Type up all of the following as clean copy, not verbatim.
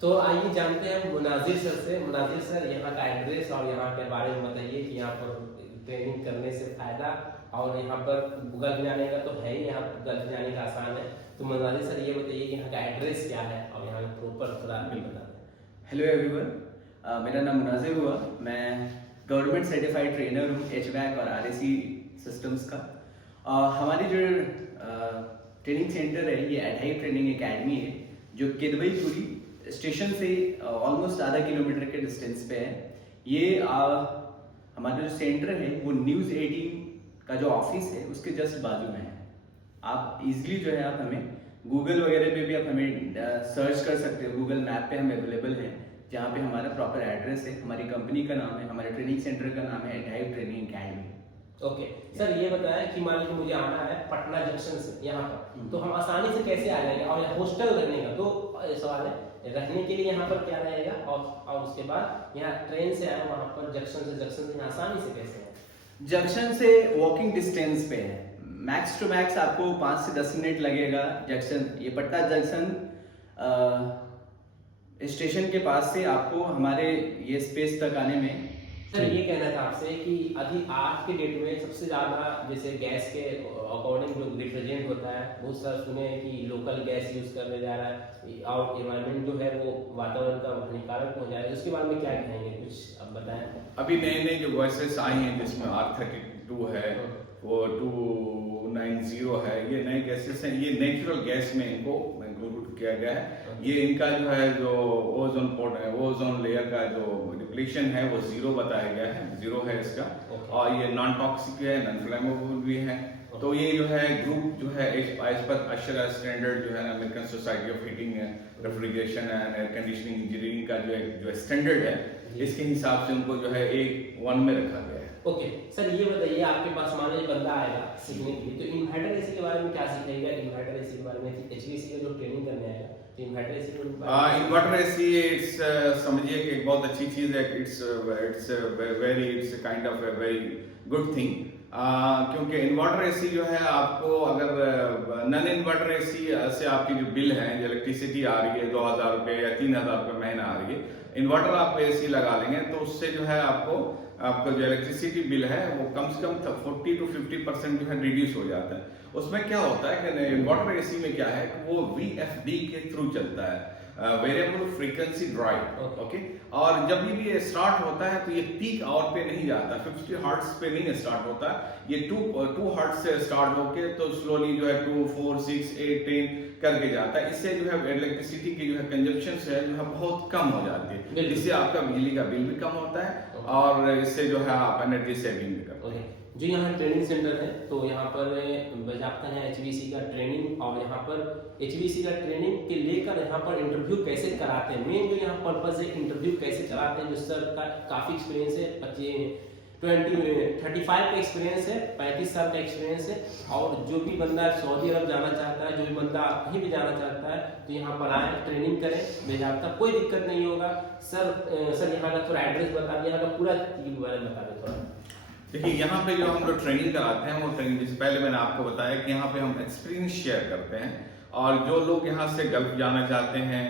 तो आइए जानते हैं मुनाजिर सर से। मुनाजिर सर, यहाँ का एड्रेस और यहाँ के बारे में बताइए कि यहाँ पर ट्रेनिंग करने से फायदा, और यहाँ पर गल्फ जाने का तो है ही, यहाँ गल्फ जाने का आसान है। तो मुनाजिर सर ये बताइए कि यहाँ का एड्रेस क्या है और यहाँ का प्रॉपर थोड़ा भी बता दें। हेलो एवरीवन, मेरा नाम मुनाजिर हुआ। मैं गवर्नमेंट सर्टिफाइड ट्रेनर हूँ HVAC और RAC सिस्टम्स का। हमारी जो ट्रेनिंग सेंटर है ये एडाई ट्रेनिंग एकेडमी है, जो किदवईपुरी स्टेशन से ऑलमोस्ट आधा किलोमीटर के डिस्टेंस पे है। ये हमारा जो सेंटर है वो न्यूज़ 18 का जो ऑफिस है उसके जस्ट बाजू में है। आप इजीली जो है आप हमें गूगल वगैरह पे भी आप हमें सर्च कर सकते हो। गूगल मैप पे हम अवेलेबल हैं, जहाँ पे हमारा प्रॉपर एड्रेस है। हमारी कंपनी का नाम है, हमारे ट्रेनिंग सेंटर का नाम है एडाई ट्रेनिंग एकेडमी। ओके सर, ये बताया कि मान लीजिए मुझे आना है पटना जंक्शन से यहाँ पर, तो हम आसानी से कैसे आ जाएंगे? और यहाँ हॉस्टल रहने का तो सवाल है, रहने के लिए यहाँ पर क्या रहेगा, और उसके बाद यहाँ ट्रेन से आए वहाँ पर जंक्शन से यहाँ आसानी से कैसे है? जंक्शन से वॉकिंग डिस्टेंस पे है, मैक्स टू मैक्स आपको 5 से 10 मिनट लगेगा। जंक्शन, ये पटना जंक्शन स्टेशन के पास से आपको हमारे ये स्पेस तक आने में। सर ये कहना था आपसे कि अभी आज के डेट में सबसे ज़्यादा जैसे गैस के अकॉर्डिंग जो रिफ्रिजरेंट होता है, बहुत सारा सुने हैं कि लोकल गैस यूज़ करने जा रहा है और एनवायरनमेंट जो है वो वातावरण का हानिकारक हो जाएगा। उसके बारे में क्या कहेंगे, कुछ अब बताएं। अभी नए नए जो गैसेस आई हैं जिसमें R32 है, वो 290 है, ये नए गैसेस हैं। ये नेचुरल गैस में इनको इंक्लूड किया गया है। ये इनका जो है जो ओजोन पोर्ट है, ओजोन लेयर का जो डिप्लीशन है वो 0 बताया गया है, 0 है इसका। और ये नॉन टॉक्सिक है, नॉन फ्लेमेबल भी है। तो ये जो है ग्रुप जो है एज पर ASHRAE स्टैंडर्ड जो है American society of heating and refrigeration and air conditioning engineering का जो स्टैंडर्ड है, इसके हिसाब से उनको जो है A1 में रखा गया है। ओके सर, ये बताइए आपके पास मान लीजिए बंदा आएगा सीखने के लिए, तो इन्वर्टर एसी के बारे में क्या सीखेगा? इन्वर्टर एसी के बारे में HVAC का जो ट्रेनिंग करने आएगा, तो inverter AC inverter AC it's समझिए कि एक बहुत अच्छी चीज है। It's kind of very good thing, क्योंकि इन्वर्टर एसी जो है आपको अगर नन इन्वर्टर एसी से आपकी जो बिल है, इलेक्ट्रिसिटी आ रही है 2000 रुपये या 3000 रुपये महीना आ रही है, इन्वर्टर आप एसी लगा लेंगे तो उससे जो है आपका जो इलेक्ट्रिसिटी बिल है वो कम से कम 40 to 50% जो है रिड्यूस हो जाता है। उसमें क्या होता है कि इन्वर्टर एसी में क्या है कि वो VFD के थ्रू चलता है, वेरिएबल फ्रीक्वेंसी ड्राइव। ओके, और जब भी ये स्टार्ट होता है तो ये पीक आवर पे नहीं जाता, 50 हर्ट्ज पे नहीं स्टार्ट होता, ये 2 हर्ट्ज से स्टार्ट होके तो स्लोली जो है 2, 4, 6, 8, 10 करके जाता है। इससे जो है इलेक्ट्रिसिटी की जो है कंजप्शन है जो है बहुत कम हो जाती है, इससे आपका बिजली का बिल भी कम होता है और इससे जो है आप एनर्जी सेविंग भी करते हैं। जो यहाँ ट्रेनिंग सेंटर है, तो यहाँ पर बजाता है HVAC का ट्रेनिंग, और यहाँ पर HVAC का ट्रेनिंग के लेकर यहाँ पर इंटरव्यू कैसे कराते हैं, मेन जो यहाँ पर्पज है इंटरव्यू कैसे कराते हैं। जो सर का काफ़ी एक्सपीरियंस है, 35 का एक्सपीरियंस है, 35 साल का एक्सपीरियंस है, और जो भी बंदा सऊदी अरब जाना चाहता है, जो भी बंदा कहीं भी जाना चाहता है, तो यहाँ पर आए, ट्रेनिंग करें, बेजाबता, कोई दिक्कत नहीं होगा। सर यहाँ का थोड़ा एड्रेस बता दिए, यहाँ का पूरा बारे में बता दें थोड़ा। देखिए, यहाँ पे जो हम लोग ट्रेनिंग कराते हैं वो ट्रेनिंग जैसे पहले मैंने आपको बताया कि यहाँ पे हम एक्सपीरियंस शेयर करते हैं, और जो लोग यहाँ से गल्फ जाना चाहते हैं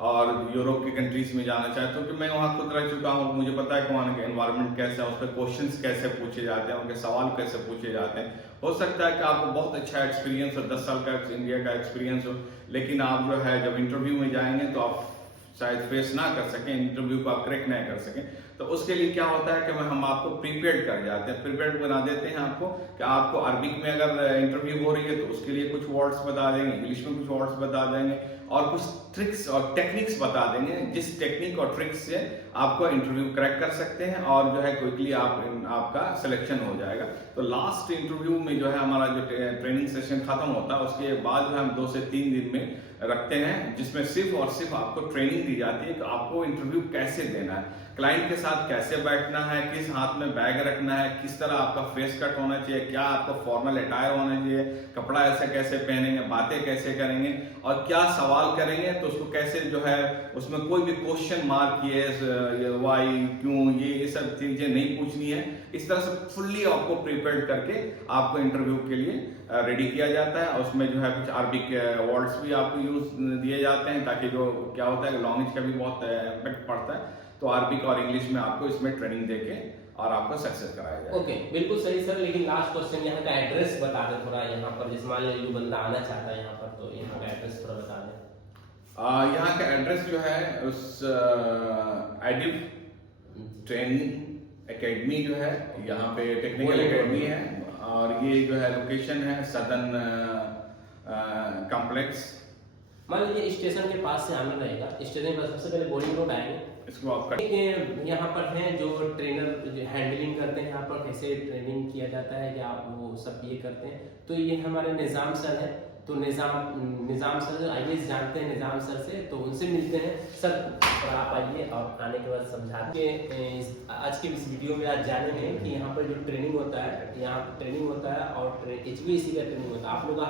और यूरोप की कंट्रीज में जाना चाहते हैं, क्योंकि मैं वहाँ खुद रह चुका हूँ, मुझे पता है कि वहाँ का एनवायरनमेंट कैसा है, उस पर क्वेश्चंस कैसे पूछे जाते हैं, उनके सवाल कैसे पूछे जाते हैं। हो सकता है कि आपको बहुत अच्छा एक्सपीरियंस हो, 10 साल का इंडिया का एक्सपीरियंस हो, लेकिन आप जो है जब इंटरव्यू में जाएंगे तो आप शायद फेस ना कर सकें, इंटरव्यू को आप क्रैक नहीं कर सकें। तो उसके लिए क्या होता है कि हम आपको प्रिपेयर्ड कर जाते हैं, प्रिपेयर्ड बना देते हैं आपको, कि आपको अरबिक में अगर इंटरव्यू हो रही है तो उसके लिए कुछ वर्ड्स बता देंगे, इंग्लिश में कुछ वर्ड्स बता देंगे, और कुछ ट्रिक्स और टेक्निक्स बता देंगे जिस टेक्निक और ट्रिक्स से आपको इंटरव्यू क्रैक कर सकते हैं और जो है क्विकली आपका सिलेक्शन हो जाएगा। तो लास्ट इंटरव्यू में जो है हमारा जो ट्रेनिंग सेशन खत्म होता है उसके बाद जो हम 2 से 3 दिन में रखते हैं, जिसमें सिर्फ और सिर्फ आपको ट्रेनिंग दी जाती है कि आपको इंटरव्यू कैसे देना है। क्लाइंट के साथ कैसे बैठना है, किस हाथ में बैग रखना है, किस तरह आपका फेस कट होना चाहिए, क्या आपका फॉर्मल अटायर होना चाहिए, कपड़ा ऐसे कैसे पहनेंगे, बातें कैसे करेंगे और क्या सवाल करेंगे तो उसको कैसे जो है उसमें कोई भी क्वेश्चन मार्क ये वाई क्यों ये सब चीजें नहीं पूछनी है। इस तरह से फुल्ली आपको प्रिपेयर्ड करके आपको इंटरव्यू के लिए रेडी किया जाता है। उसमें जो है कुछ अरबिक वर्ड्स भी आपको यूज दिए जाते हैं ताकि जो क्या होता है लैंग्वेज का भी बहुत इम्पैक्ट पड़ता है, तो अरबिक और इंग्लिश में आपको इसमें ट्रेनिंग देके और आपको सक्सेस कराया जाए। ओके, बिल्कुल सही सर। लेकिन लास्ट क्वेश्चन, यहाँ का एड्रेस बता दें थोड़ा, यहाँ पर जिस मान लीजिए बंदा आना चाहता है यहाँ पर, तो यहाँ का एड्रेस थोड़ा बता दें। यहाँ का एड्रेस जो है उस एडिव ट्रेनिंग एकेडमी जो है, यहाँ पे टेक्निकल एकेडमी है और ये जो है लोकेशन है सदर्न कॉम्प्लेक्स। मान लीजिए स्टेशन के पास से आना रहेगा, स्टेशन पर सबसे पहले बोरिंग रोड आएंगे, इसको आप कट यहाँ पर हैं जो ट्रेनर हैंडलिंग करते हैं, यहाँ पर कैसे ट्रेनिंग किया जाता है या वो सब ये करते हैं। तो ये हमारे निज़ाम सर हैं, तो निज़ाम सर आईएएस जानते हैं निज़ाम सर से, तो उनसे मिलते हैं। सर और आप आइए और आने के बाद समझा के आज के इस वीडियो में आज जानेंगे कि यहाँ पर जो ट्रेनिंग होता है, यहाँ ट्रेनिंग होता है और HVAC का ट्रेनिंग होता है। आप लोग का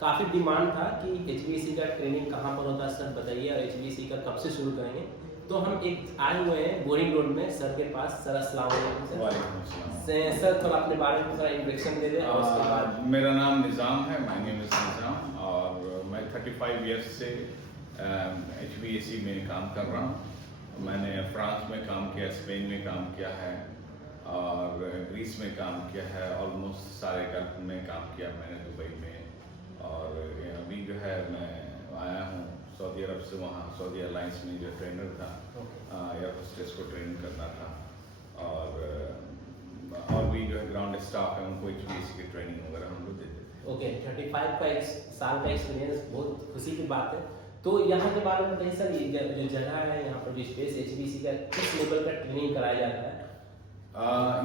काफ़ी डिमांड था कि HVAC का ट्रेनिंग कहाँ पर होता है सर बताइए, और HVAC का कब से शुरू करेंगे। तो हम एक आए हुए हैं बोरिंग रोड में सर के पास। सर अस्सलाम वालेकुम सर, थोड़ा अपने बारे में थोड़ा इंट्रोडक्शन दे दें और उसके बाद। मेरा नाम निज़ाम है, माय नेम इज़ निज़ाम, और मैं 35 इयर्स से HVAC में काम कर रहा हूँ। मैंने फ्रांस में काम किया, स्पेन में काम किया है और ग्रीस में काम किया है, ऑलमोस्ट सारे गल्फ में काम किया मैंने, दुबई में। और अभी जो है मैं आया हूँ सऊदी अरब से, वहाँ सऊदी एयरलाइंस में जो ट्रेनर था, एयर होस्टेस को ट्रेनिंग करना था, और भी जो है ग्राउंड स्टाफ है उनको HVAC की ट्रेनिंग वगैरह हम लोग देते थे। ओके, 35 का साल का एक्सपीरियंस, बहुत खुशी की बात है। तो यहाँ के बारे में बताइए सर, ये जो जगह है यहाँ पर जो स्पेस HVAC का किस लेवल का ट्रेनिंग कराया जाता है?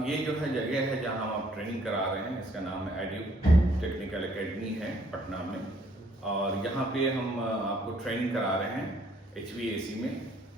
ये जो है जगह है जहाँ हम आप ट्रेनिंग करा रहे हैं, इसका नाम है एडिव टेक्निकल एकेडमी है पटना में, और यहाँ पे हम आपको ट्रेनिंग करा रहे हैं HVAC में।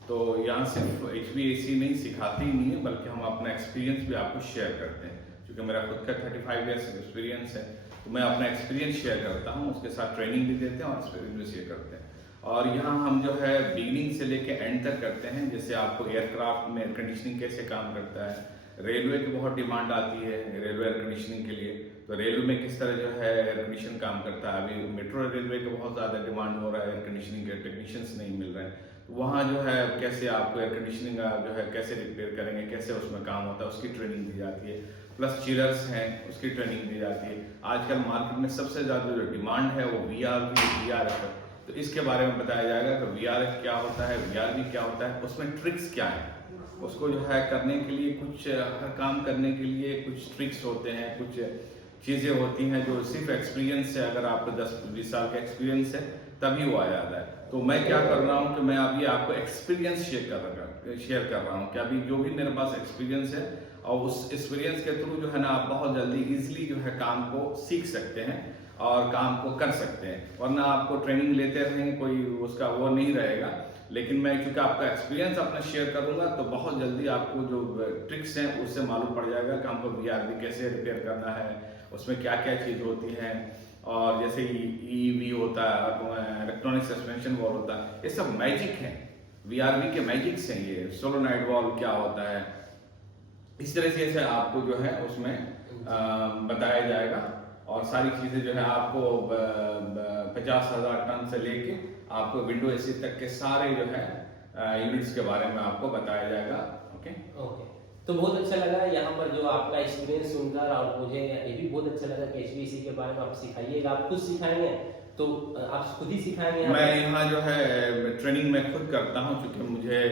तो यहाँ सिर्फ HVAC नहीं सिखाते ही नहीं है, बल्कि हम अपना एक्सपीरियंस भी आपको शेयर करते हैं। क्योंकि मेरा खुद का 35 ईयर्स एक्सपीरियंस है, तो मैं अपना एक्सपीरियंस शेयर करता हूँ, उसके साथ ट्रेनिंग भी देते हैं और एक्सपीरियंस भी शेयर करते हैं। और यहाँ हम जो है बिगिनिंग से लेके एंड तक करते हैं। जैसे आपको एयरक्राफ्ट में एयर कंडीशनिंग कैसे काम करता है, रेलवे की बहुत डिमांड आती है रेलवे एयर कंडीशनिंग के लिए, तो रेलवे में किस तरह जो है एयर कंडीशन काम करता है। अभी मेट्रो रेलवे का बहुत ज़्यादा डिमांड हो रहा है, एयर कंडीशनिंग के टेक्नीशियंस नहीं मिल रहे हैं, तो वहाँ जो है कैसे आपको एयर कंडीशनिंग जो है कैसे रिपेयर करेंगे, कैसे उसमें काम होता है, उसकी ट्रेनिंग दी जाती है। प्लस चिलर्स हैं, उसकी ट्रेनिंग दी जाती है। आजकल मार्केट में सबसे ज़्यादा जो डिमांड है वो VRF है, तो इसके बारे में बताया जाएगा कि VRF क्या होता है, VRV क्या होता है, उसमें ट्रिक्स क्या है। उसको जो है करने के लिए कुछ, हर काम करने के लिए कुछ ट्रिक्स होते हैं, कुछ चीज़ें होती हैं जो सिर्फ एक्सपीरियंस है, अगर आपको 10-20 साल का एक्सपीरियंस है तभी वो आ जाता है। तो मैं क्या कर रहा हूँ कि मैं अभी आपको एक्सपीरियंस शेयर कर रहा हूँ कि अभी जो भी मेरे पास एक्सपीरियंस है, और उस एक्सपीरियंस के थ्रू जो है ना आप बहुत जल्दी ईजिली जो है काम को सीख सकते हैं और काम को कर सकते हैं। वरना आपको ट्रेनिंग लेते रहेंगे, कोई उसका वो नहीं रहेगा। लेकिन मैं क्योंकि आपका एक्सपीरियंस अपना शेयर करूंगा, तो बहुत जल्दी आपको जो ट्रिक्स हैं उससे मालूम पड़ जाएगा कि हमको VRV कैसे रिपेयर करना है, उसमें क्या क्या चीज़ होती हैं। और जैसे EV होता है, इलेक्ट्रॉनिक सस्पेंशन वॉल्व होता है, ये सब मैजिक हैं, VRV के मैजिक्स हैं। ये सोलोनाइड वॉल्व क्या होता है, इस तरह से आपको जो है उसमें बताया जाएगा। और सारी चीज़ें जो है आपको 50,000 टन से लेके आपको विंडो AC तक के सारे जो है यूनिट्स के बारे में आपको बताया जाएगा। ओके, तो बहुत अच्छा लगा यहाँ पर जो आपका एक्सपीरियंस सुनकर, और मुझे ये भी बहुत अच्छा लगा कि HVAC के बारे में आप सिखाइएगा। आप खुद सिखाएंगे तो आप खुद ही सिखाएंगे? मैं यहाँ जो है ट्रेनिंग मैं खुद करता हूँ, क्योंकि मुझे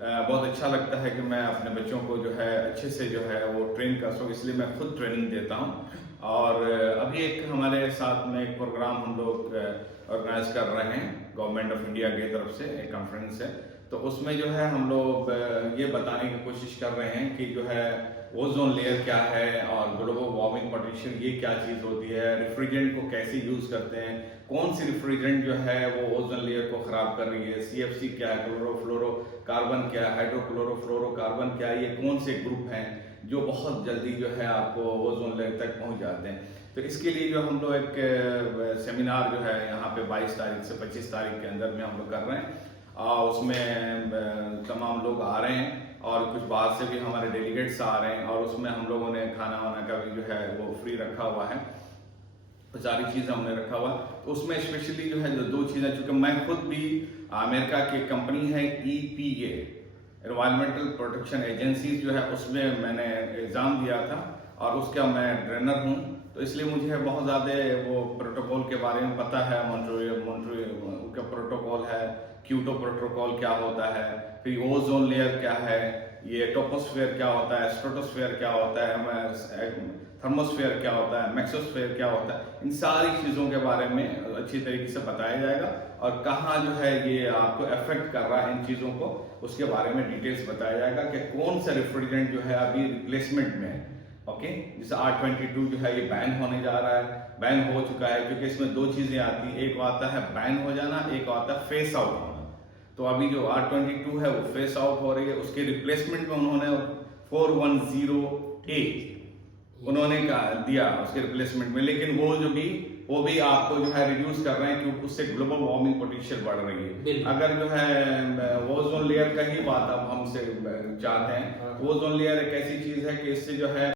बहुत अच्छा लगता है कि मैं अपने बच्चों को जो है अच्छे से जो है वो ट्रेन कर सकूँ, इसलिए मैं खुद ट्रेनिंग देता हूँ। और अभी एक हमारे साथ में एक प्रोग्राम हम लोग ऑर्गेनाइज कर रहे हैं गवर्नमेंट ऑफ इंडिया की तरफ से, एक कॉन्फ्रेंस है। तो उसमें जो है हम लोग ये बताने की कोशिश कर रहे हैं कि जो है ओजोन लेयर क्या है और ग्लोबल वार्मिंग पोटेंशियल ये क्या चीज़ होती है, रेफ्रिजरेंट को कैसे यूज़ करते हैं, कौन सी रेफ्रिजरेंट जो है वो ओजोन लेयर को ख़राब कर रही है, CFC क्या है, क्लोरोफ्लोरोकार्बन क्या है, हाइड्रोक्लोरोफ्लोरोकार्बन क्या है, ये कौन से ग्रुप हैं जो बहुत जल्दी जो है आपको ओजोन लेयर तक पहुंच जाते हैं। तो इसके लिए जो हम लोग एक सेमिनार जो है यहाँ पे 22 तारीख से 25 तारीख के अंदर में हम लोग कर रहे हैं, और उसमें तमाम लोग आ रहे हैं और कुछ बाहर से भी हमारे डेलीगेट्स आ रहे हैं, और उसमें हम लोगों ने खाना वाना का भी जो है वो फ्री रखा हुआ है, तो सारी चीज़ हमने रखा हुआ। तो उसमें स्पेशली जो है जो 2 चीज़ें, चूँकि मैं खुद भी अमेरिका की कंपनी है EPA एनवायरमेंटल प्रोटेक्शन एजेंसी जो है उसमें मैंने एग्ज़ाम दिया था और उसका मैं ट्रेनर हूँ, तो इसलिए मुझे बहुत ज़्यादा वो प्रोटोकॉल के बारे में पता है। मॉन्ट्रियल का प्रोटोकॉल है, क्योटो प्रोटोकॉल क्या होता है, फिर ओजोन लेयर क्या है, ये टोपोस्फेयर क्या होता है, स्ट्रेटोस्फेयर क्या होता है, थर्मोस्फेयर क्या होता है, मेसोस्फेयर क्या होता है, इन सारी चीज़ों के बारे में अच्छी तरीके से बताया जाएगा, और कहाँ जो है ये आपको अफेक्ट कर रहा है इन चीज़ों को, उसके बारे में डिटेल्स बताया जाएगा कि कौन सा रेफ्रिजरेंट जो है अभी रिप्लेसमेंट में है। ओके, जैसे R22 जो है ये बैन होने जा रहा है, बैन हो चुका है, क्योंकि इसमें 2 चीज़ें आती हैं, एक आता है बैन हो जाना, एक आता है फेस आउट होना। तो अभी जो R22 है वो फेस आउट हो रही है, उसके रिप्लेसमेंट में उन्होंने 410A उन्होंने दिया उसके रिप्लेसमेंट में, लेकिन वो भी आपको जो है रिड्यूस कर रहे हैं क्योंकि उससे ग्लोबल वार्मिंग पोटेंशियल बढ़ रही है। अगर जो है ओजोन लेयर का ही बात अब हमसे चाहते हैं, ओजोन लेयर एक ऐसी चीज है कि इससे जो है